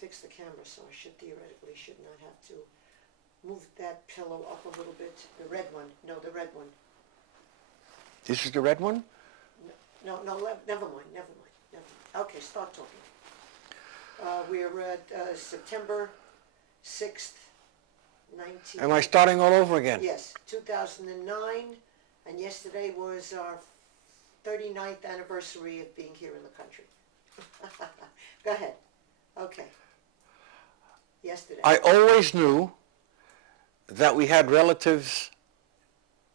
fix the camera, so I should not have to move that pillow up a little bit. The red one. No, the red one. This is the red one? No, never mind. Okay, start talking. We're at September 6th, 19... Am I starting all over again? Yes, 2009, and yesterday was our 39th anniversary of being here in the country. Go ahead. Okay. Yesterday. I always knew that we had relatives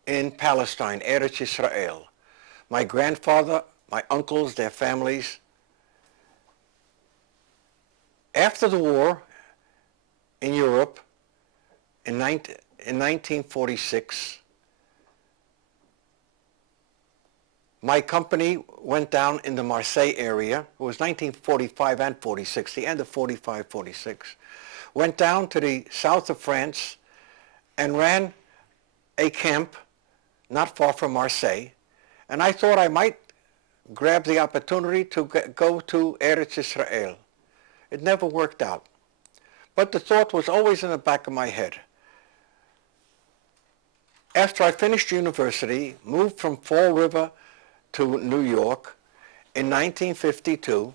in Palestine, Eretz Israel. My grandfather, my uncles, their families. After the war in Europe, in 1946, my company went down in the Marseille area. It was 1945 and 46, the end of 45, 46. Went down to the south of France and ran a camp not far from Marseille. And I thought I might grab the opportunity to go to Eretz Israel. It never worked out. But the thought was always in the back of my head. After I finished university, moved from Fall River to New York, in 1952,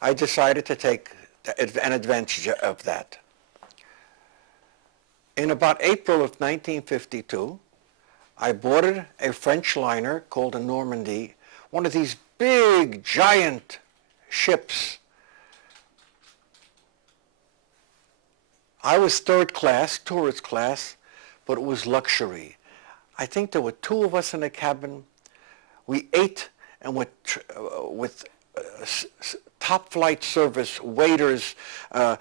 I decided to take an advantage of that. In about April of 1952, I boarded a French liner called the Normandy, one of these big, giant ships. I was third class, tourist class, but it was luxury. I think there were two of us in the cabin. We ate and with top flight service, waiters, 4,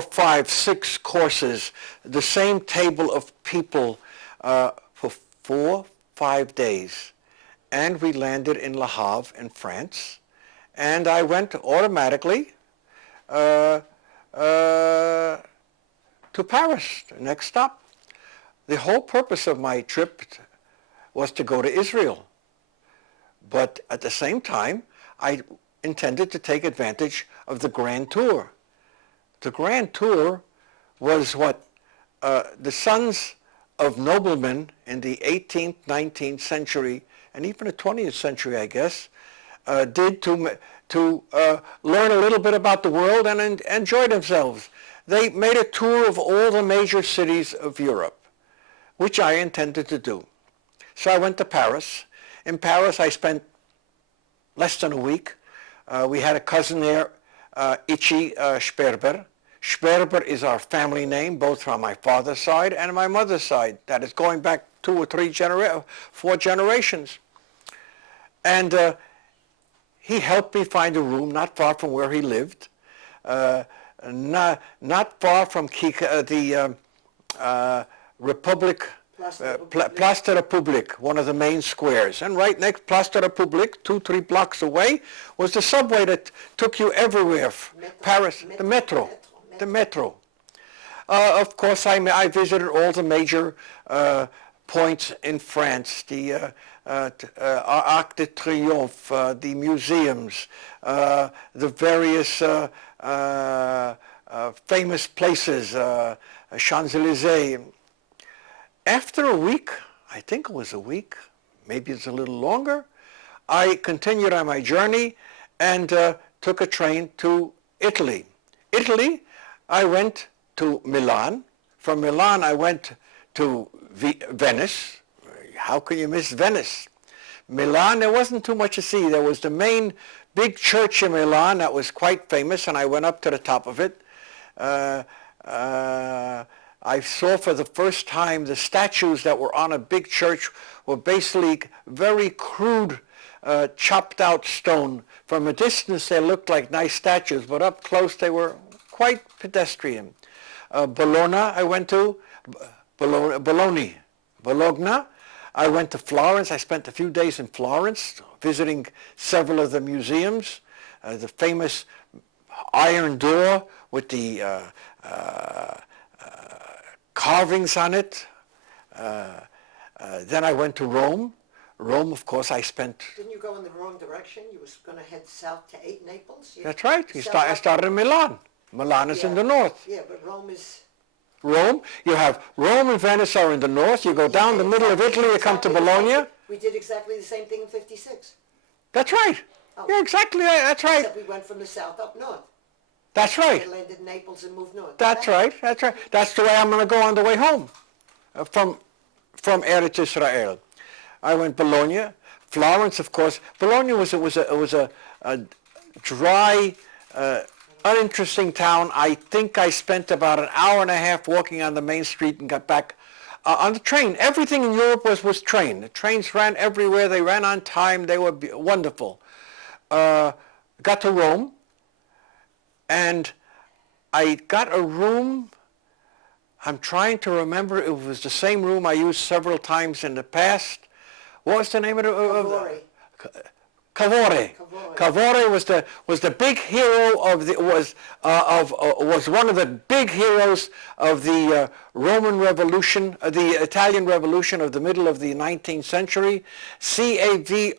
5, 6 courses, the same table of people for 4, 5 days. And we landed in Le Havre in France. And I went automatically to Paris, the next stop. The whole purpose of my trip was to go to Israel. But at the same time, I intended to take advantage of the Grand Tour. The Grand Tour was what the sons of noblemen in the 18th, 19th century, and even the 20th century, I guess, did to learn a little bit about the world and enjoy themselves. They made a tour of all the major cities of Europe, which I intended to do. So I went to Paris. In Paris, I spent less than a week. We had a cousin there, Itchy Sperber. Sperber is our family name, both from my father's side and my mother's side. That is going back 2 or 3 4 generations. And he helped me find a room not far from where he lived, not far from the Republic, Place de la République, one of the main squares. And right next, Place de la République, 2, 3 blocks away, was the subway that took you everywhere. Paris, the metro. Of course, I visited all the major points in France, the Arc de Triomphe, the museums, the various famous places, Champs-Élysées. After a week, I think it was a week, maybe it's a little longer, I continued on my journey and took a train to Italy. Italy, I went to Milan. From Milan, I went to Venice. How can you miss Venice? Milan, there wasn't too much to see. There was the main big church in Milan that was quite famous, and I went up to the top of it. I saw for the first time the statues that were on a big church were basically very crude, chopped out stone. From a distance they looked like nice statues, but up close they were quite pedestrian. Bologna I went to, Bologna. I went to Florence. I spent a few days in Florence visiting several of the museums. The famous iron door with the carvings on it. Then I went to Rome. Rome, of course, I spent... Didn't you go in the wrong direction? You were going to head south to Naples? That's right. I started in Milan. Milan is in Yeah. the north. Yeah, but Rome is... Rome, you have Rome and Venice are in the north. You go down the middle of Italy, you come to Bologna. We did exactly the same thing in 56. That's right. Oh. Yeah, exactly. That's right. Except we went from the south up north. That's right. We landed in Naples and moved north. That's right. That's right. That's the way I'm going to go on the way home from Eretz Israel. I went Bologna, Florence, of course. Bologna was a dry, uninteresting town. I think I spent about an hour and a half walking on the main street and got back on the train. Everything in Europe was train. The trains ran everywhere. They ran on time. They were wonderful. Got to Rome, and I got a room. I'm trying to remember. It was the same room I used several times in the past. What was the name of it? Cavour. Cavour was the big hero of the was one of the big heroes of the Roman Revolution, the Italian Revolution of the middle of the 19th century. Cavour.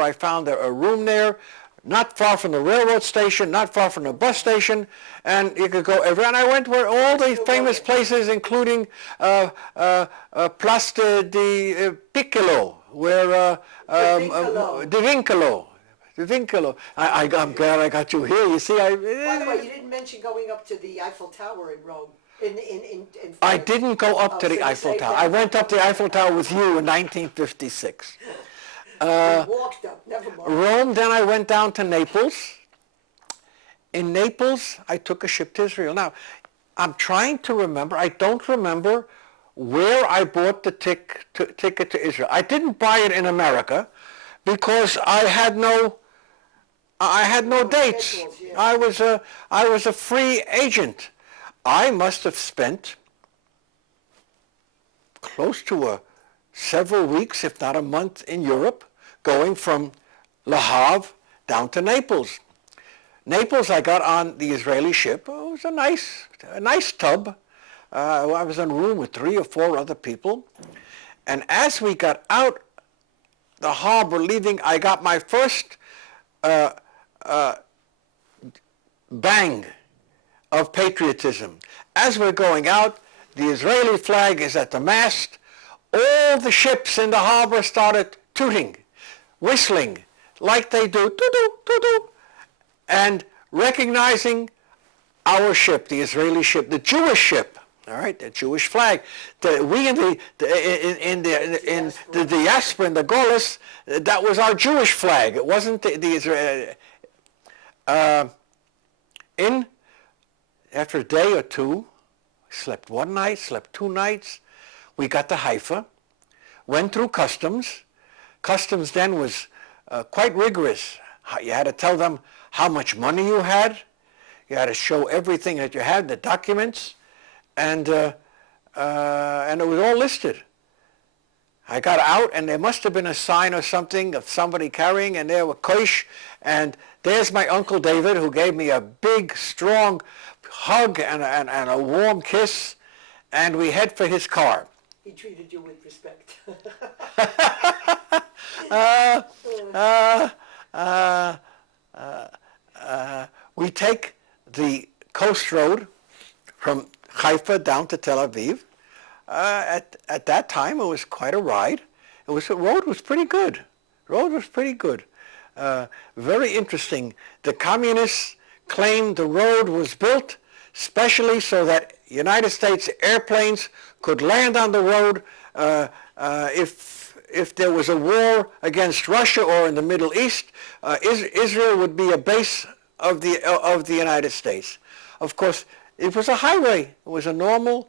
I found a room there, not far from the railroad station, not far from the bus station, and you could go everywhere. And I went where all these famous places, including Place di Piccolo, where the Vincolo. I'm glad I got you here. You see, By the way, you didn't mention going up to the Eiffel Tower in Rome. I didn't go up to the Eiffel Tower. I went up the Eiffel Tower with you in 1956. We walked up, never mind. Rome, then I went down to Naples. In Naples, I took a ship to Israel. Now, I'm trying to remember. I don't remember where I bought the ticket to Israel. I didn't buy it in America because I had no dates. Yeah. I was a free agent. I must have spent close to several weeks, if not a month, in Europe, going from Le Havre down to Naples. Naples, I got on the Israeli ship. It was a nice tub. I was in a room with 3 or 4 other people. And as we got out the harbor leaving, I got my first bang of patriotism. As we're going out, the Israeli flag is at the mast. All the ships in the harbor started tooting, whistling, like they do, doo-doo, doo-doo, and recognizing our ship, the Israeli ship, the Jewish ship. All right, the Jewish flag. We in the diaspora, in the Golis, that was our Jewish flag. It wasn't the Israeli. After a day or two, slept one night, slept 2 nights. We got to Haifa, went through customs. Customs then was quite rigorous. You had to tell them how much money you had. You had to show everything that you had, the documents. And it was all listed. I got out, and there must have been a sign or something of somebody carrying, and there were Keusch, and there's my Uncle David, who gave me a big, strong hug and a warm kiss, and we head for his car. He treated you with respect. We take the coast road from Haifa down to Tel Aviv. At that time, it was quite a ride. The road was pretty good. Very interesting. The communists claimed the road was built specially so that United States airplanes could land on the road if there was a war against Russia or in the Middle East. Israel would be a base of the United States. Of course, it was a highway. It was a normal,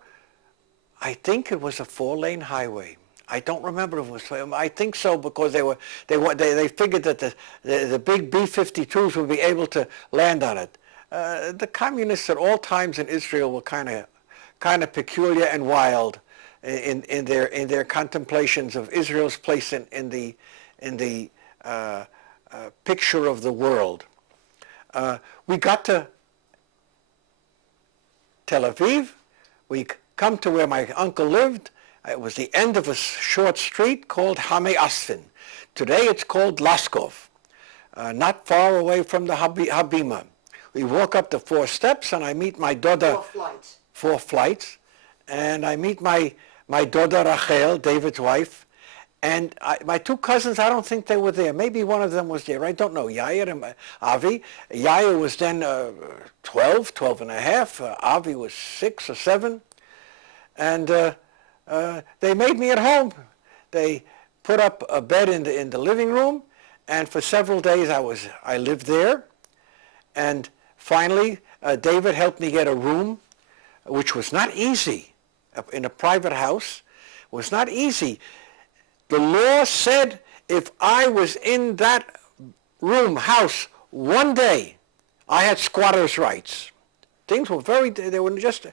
I think it was a 4-lane highway. I don't remember if it was. I think so, because they figured that the big B-52s would be able to land on it. The communists at all times in Israel were kind of peculiar and wild in their contemplations of Israel's place in the picture of the world. We got to Tel Aviv. We come to where my uncle lived. It was the end of a short street called Hame Asfin. Today it's called Laskov, not far away from the Habima. we walk up the 4 steps, and I meet my daughter. 4 flights. 4 flights, and I meet my daughter Rachel, David's wife, and my 2 cousins. I don't think they were there. Maybe one of them was there. I don't know. Yair and Avi. Yair was then 12 and a half. Avi was 6 or 7, and they made me at home. They put up a bed in the living room, and for several days I lived there, and finally David helped me get a room, which was not easy. In a private house was not easy. The law said if I was in that house one day, I had squatter's rights. Things were they were just,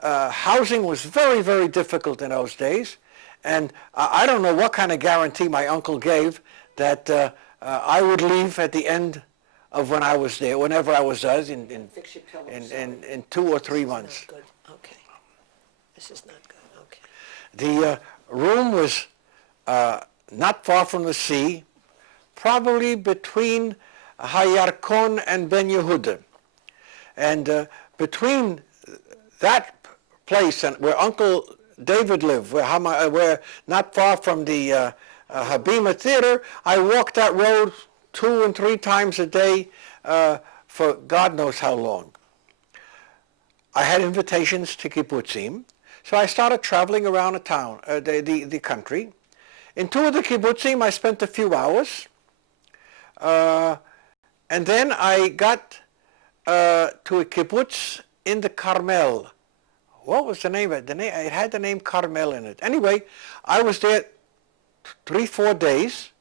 housing was very, very difficult in those days. And I don't know what kind of guarantee my uncle gave that I would leave at the end of when I was there, whenever I was there, in 2 or 3 months. Not good. Okay. This is not good. Okay. The room was not far from the sea, probably between Hayarkon and Ben Yehuda. And between that place and where Uncle David lived, where not far from the Habima Theater, I walked that road 2 and 3 times a day for God knows how long. I had invitations to kibbutzim, so I started traveling around the town, the country. In 2 of the kibbutzim, I spent a few hours, and then I got to a kibbutz in the Carmel. What was the name of it? It had the name Carmel in it. Anyway, I was there 3-4 days.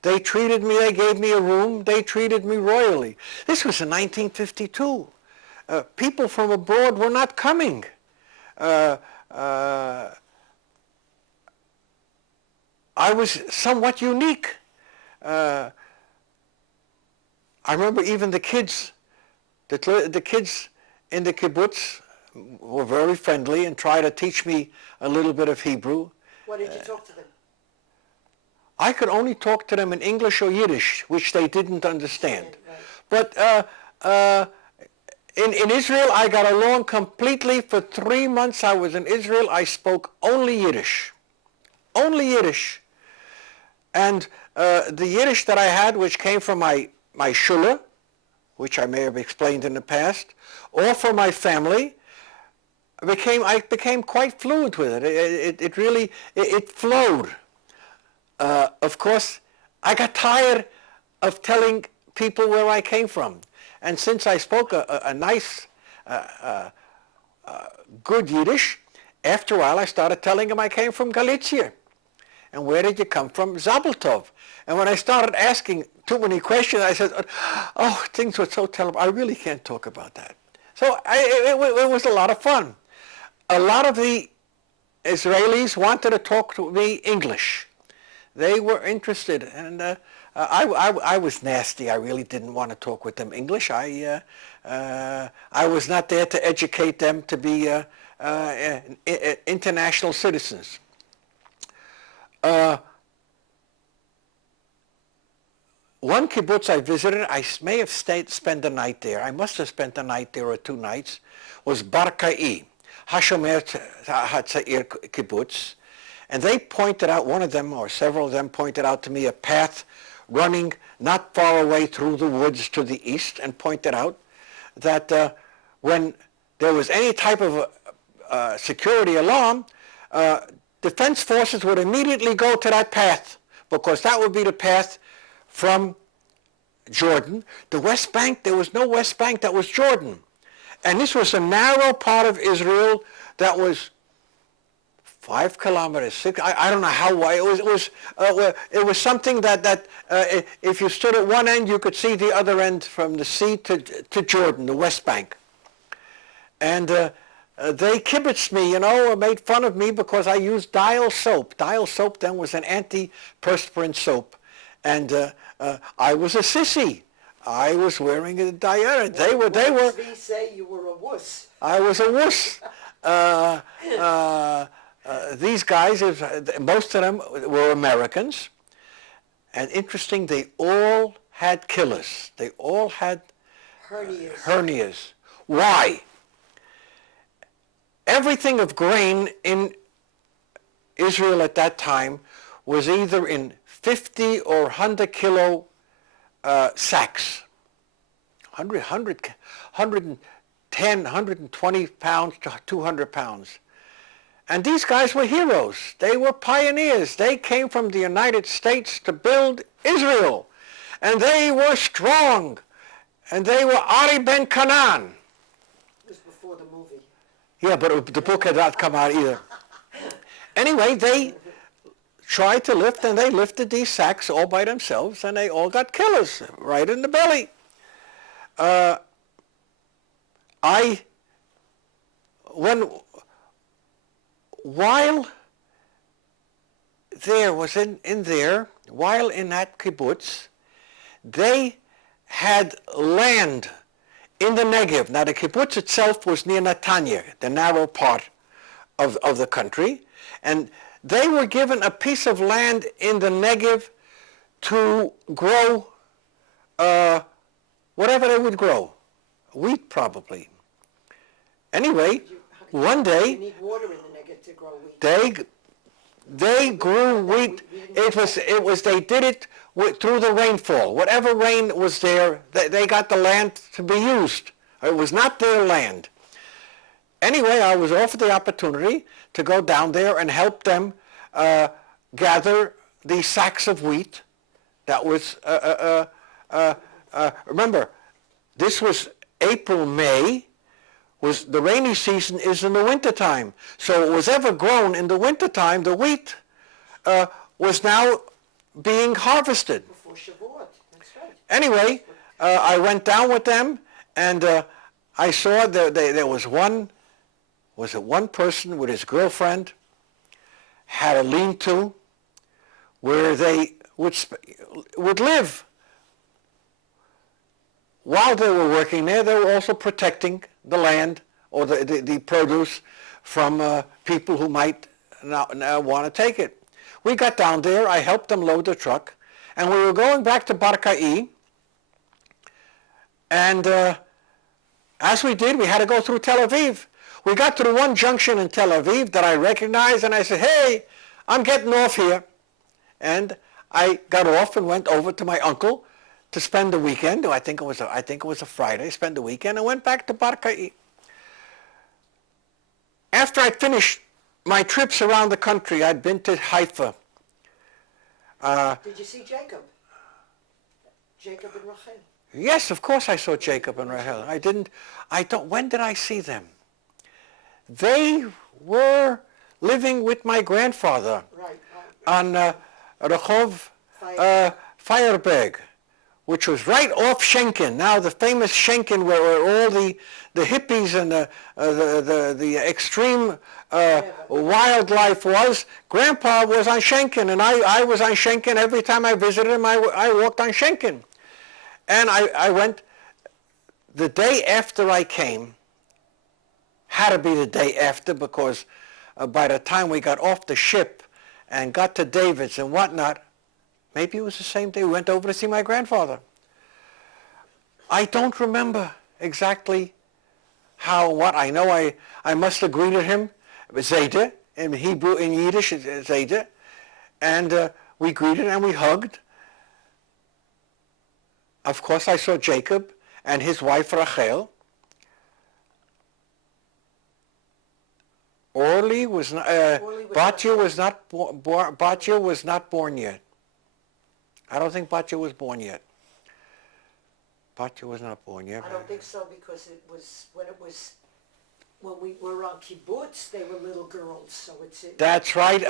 They treated me, they gave me a room, they treated me royally. This was in 1952. People from abroad were not coming. I was somewhat unique. I remember even the kids in the kibbutz were very friendly and tried to teach me a little bit of Hebrew. What did you talk to them? I could only talk to them in English or Yiddish, which they didn't understand. Right. But in Israel, I got along completely. For 3 months I was in Israel, I spoke only Yiddish. Only Yiddish. And the Yiddish that I had, which came from my shula, which I may have explained in the past, or from my family, I became quite fluent with it. It really flowed. Of course, I got tired of telling people where I came from. And since I spoke a nice, good Yiddish, after a while I started telling them I came from Galicia. And where did you come from? Zabeltov. And when I started asking too many questions, I said, oh, things were so terrible. I really can't talk about that. So it was a lot of fun. A lot of the Israelis wanted to talk to me English. They were interested, and I was nasty. I really didn't want to talk with them English. I was not there to educate them to be international citizens. One kibbutz I visited, I may have spent the night there. I must have spent the night there or 2 nights. Was Barkai, Hashomer HaTzair kibbutz. And they pointed out, one of them or several of them pointed out to me a path running not far away through the woods to the east, and pointed out that when there was any type of security alarm, defense forces would immediately go to that path, because that would be the path from Jordan. The West Bank, there was no West Bank, that was Jordan. And this was a narrow part of Israel that was 5 kilometers, 6. I don't know how wide. It was something that if you stood at one end, you could see the other end from the sea to Jordan, the West Bank. And they kibitzed me, made fun of me because I used Dial soap. Dial soap then was an antiperspirant soap, and I was a sissy. I was wearing a diaper. They were. We say you were a wuss. I was a wuss. These guys, most of them were Americans, and interesting, they all had killers. They all had Hernias. Hernias. Why? Everything of grain in Israel at that time was either in 50 or 100 kilo sacks. 110, 120 pounds to 200 pounds. And these guys were heroes. They were pioneers. They came from the United States to build Israel. And they were strong. And they were Ari Ben Canaan. It was before the movie. Yeah, but the book had not come out either. Anyway, they tried to lift, and they lifted these sacks all by themselves, and they all got killers right in the belly. While there was while in that kibbutz, they had land in the Negev. Now the kibbutz itself was near Netanya, the narrow part of the country, and they were given a piece of land in the Negev to grow whatever they would grow. Wheat, probably. Anyway, one day, you need water in the Negev to grow wheat. They grew wheat. They did it through the rainfall. Whatever rain was there, they got the land to be used. It was not their land. Anyway, I was offered the opportunity to go down there and help them gather these sacks of wheat. That was, remember, this was April, May. The rainy season is in the wintertime. So it was ever grown in the wintertime, the wheat was now being harvested. Before Shavuot, that's right. Anyway, I went down with them, and I saw there was one person with his girlfriend, had a lean-to where they would live. While they were working there, they were also protecting the land or the produce from people who might not want to take it. We got down there, I helped them load the truck, and we were going back to Barkai, and as we did, we had to go through Tel Aviv. We got to the one junction in Tel Aviv that I recognized, and I said, hey, I'm getting off here. And I got off and went over to my uncle to spend the weekend. I think it was a Friday. Spend the weekend and went back to Barkai. After I finished my trips around the country, I'd been to Haifa. Did you see Jacob? Jacob and Rachel. Yes, of course I saw Jacob and Rachel. When did I see them? They were living with my grandfather on Rehov Feierberg, which was right off Schenken. Now the famous Schenken, where all the hippies and the extreme wildlife was. Grandpa was on Schenken, and I was on Schenken. Every time I visited him, I walked on Schenken. And I went the day after I came. Had to be the day after, because by the time we got off the ship and got to David's and whatnot, maybe it was the same day we went over to see my grandfather. I don't remember exactly how, what. I know I must have greeted him, Zayda, in Hebrew, in Yiddish, Zayda, and we greeted and we hugged. Of course, I saw Jacob and his wife Rachel. Orly was not. Batya was not born yet. I don't think Batya was born yet. Batya was not born yet. I don't think so, because when we were on kibbutz, they were little girls. So that's right.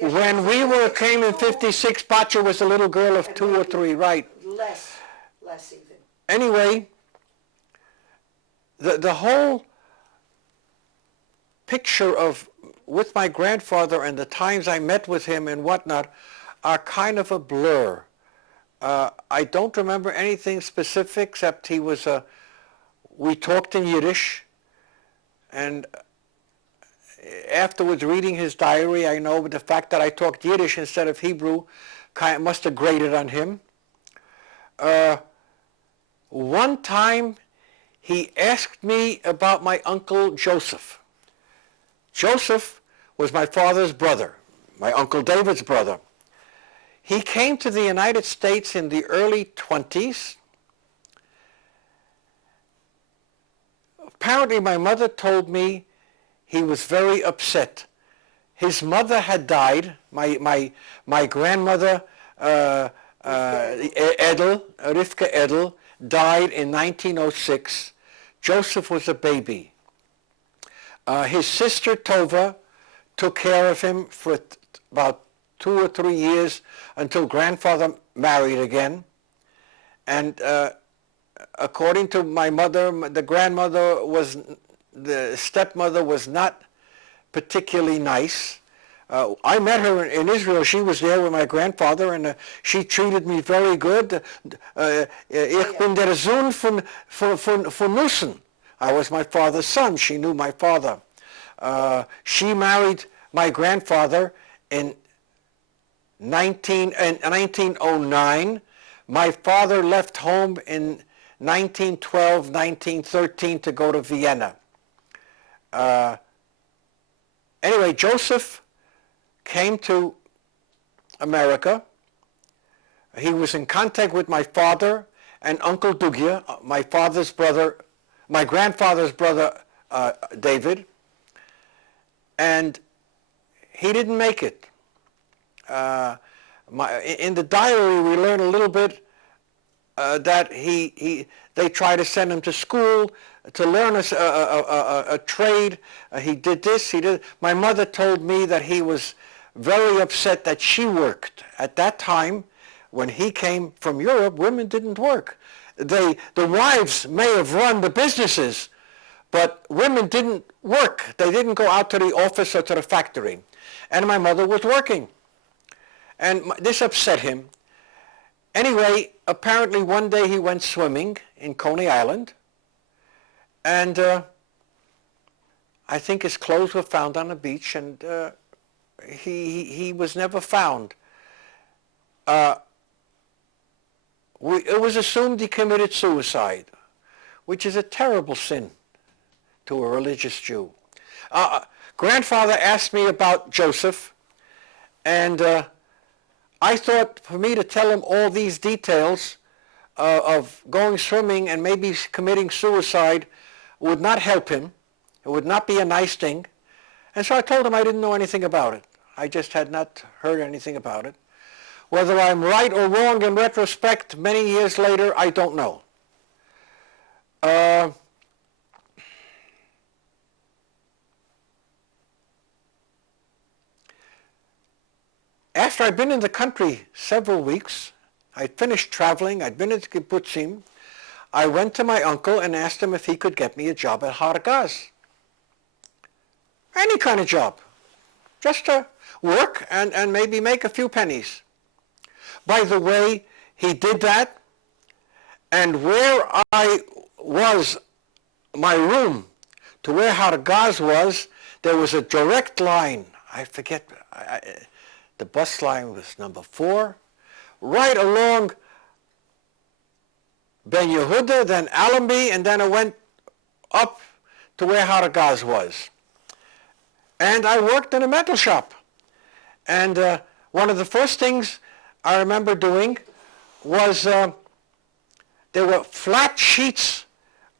When we came in '56, Batya was a little girl of 2 or 3, right? Less even. Anyway, the whole picture of with my grandfather and the times I met with him and whatnot are kind of a blur. I don't remember anything specific except we talked in Yiddish, and afterwards reading his diary, I know the fact that I talked Yiddish instead of Hebrew must have grated on him. one time he asked me about my uncle Joseph. Joseph was my father's brother, my Uncle David's brother. He came to the United States in the early 20s. Apparently my mother told me he was very upset. His mother had died, my grandmother, Rivka Edel, died in 1906. Joseph was a baby. His sister Tova took care of him for about 2 or 3 years until grandfather married again. And according to my mother, the stepmother was not particularly nice. I met her in Israel. She was there with my grandfather, and she treated me very good. Ich bin der Sohn von Nussen. I was my father's son. She knew my father. She married my grandfather in 1909. My father left home in 1912, 1913 to go to Vienna. Anyway, Joseph came to America. He was in contact with my father and Uncle Dugia, my grandfather's brother, David, and he didn't make it. In the diary, we learn a little bit that they tried to send him to school to learn a trade. He did this, he did. My mother told me that he was very upset that she worked. At that time, when he came from Europe, women didn't work. The wives may have run the businesses, but women didn't work. They didn't go out to the office or to the factory. And my mother was working. And this upset him. Anyway, apparently one day he went swimming in Coney Island, and I think his clothes were found on the beach, and he was never found. It was assumed he committed suicide, which is a terrible sin to a religious Jew. Grandfather asked me about Joseph, and I thought for me to tell him all these details of going swimming and maybe committing suicide would not help him. It would not be a nice thing. And so I told him I didn't know anything about it. I just had not heard anything about it. Whether I'm right or wrong in retrospect, many years later, I don't know. After I'd been in the country several weeks, I'd finished traveling, I'd been at kibbutzim, I went to my uncle and asked him if he could get me a job at Har Gaz. Any kind of job. Just to work and maybe make a few pennies. By the way, he did that, and where I was, my room, to where Har Gaz was, there was a direct line. I forget, the bus line was number 4, right along Ben Yehuda, then Allenby, and then it went up to where Har Gaz was. And I worked in a metal shop. And one of the first things I remember doing was there were flat sheets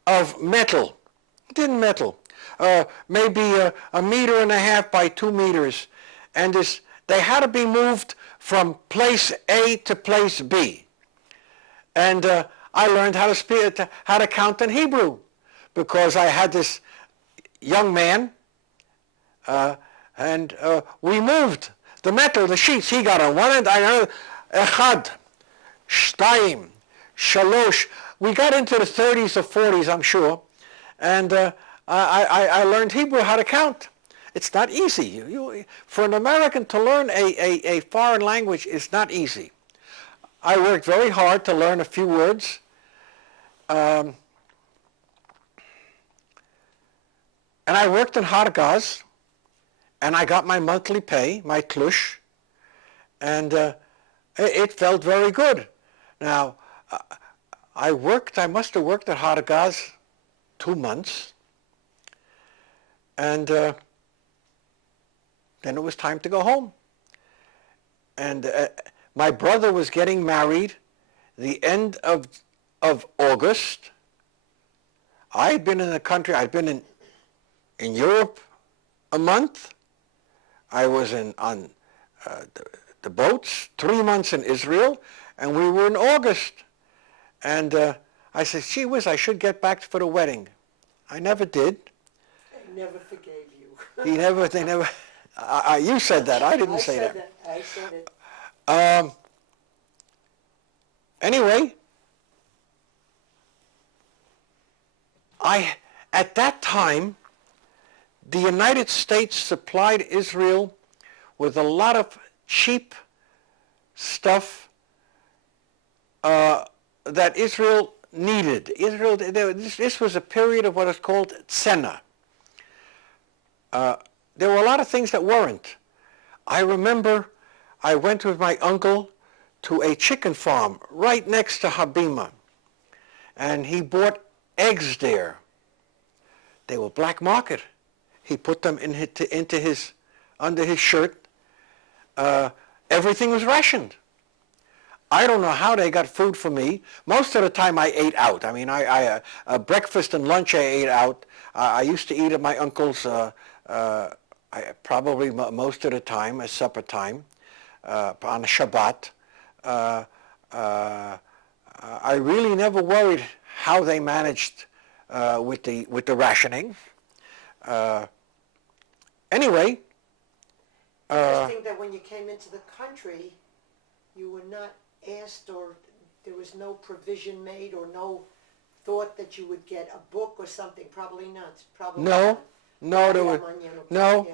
of metal, thin metal, maybe a 1.5 meters by 2 meters. And they had to be moved from place A to place B. And I learned how to count in Hebrew, because I had this young man, and we moved the metal, the sheets. He got on one end, I got Echad, Shtayim, Shalosh. We got into the 30s or 40s, I'm sure, and I learned Hebrew, how to count. It's not easy. For an American to learn a foreign language is not easy. I worked very hard to learn a few words. And I worked in Har Gaz, and I got my monthly pay, my L Keusch, and it felt very good. Now, I must have worked at Haragaz 2 months, and then it was time to go home. And my brother was getting married the end of August. I had been in the country, I'd been in Europe a month. I was on the boats, 3 months in Israel, and we were in August. And I said, gee whiz, I should get back for the wedding. I never did. I never forgave you. They never, you said that, I didn't say that. I said it. Anyway, at that time, the United States supplied Israel with a lot of cheap stuff that Israel needed. This was a period of what is called tzena. There were a lot of things that weren't. I remember I went with my uncle to a chicken farm right next to Habima, and he bought eggs there. They were black market. He put them under his shirt. Everything was rationed. I don't know how they got food for me. Most of the time I ate out. I mean, breakfast and lunch I ate out. I used to eat at my uncle's probably most of the time, at supper time, on a Shabbat. I really never worried how they managed with the rationing. Anyway. Interesting that when you came into the country, you were not asked, or there was no provision made, or no thought that you would get a book or something. Probably not. Probably No, not. no, there was no.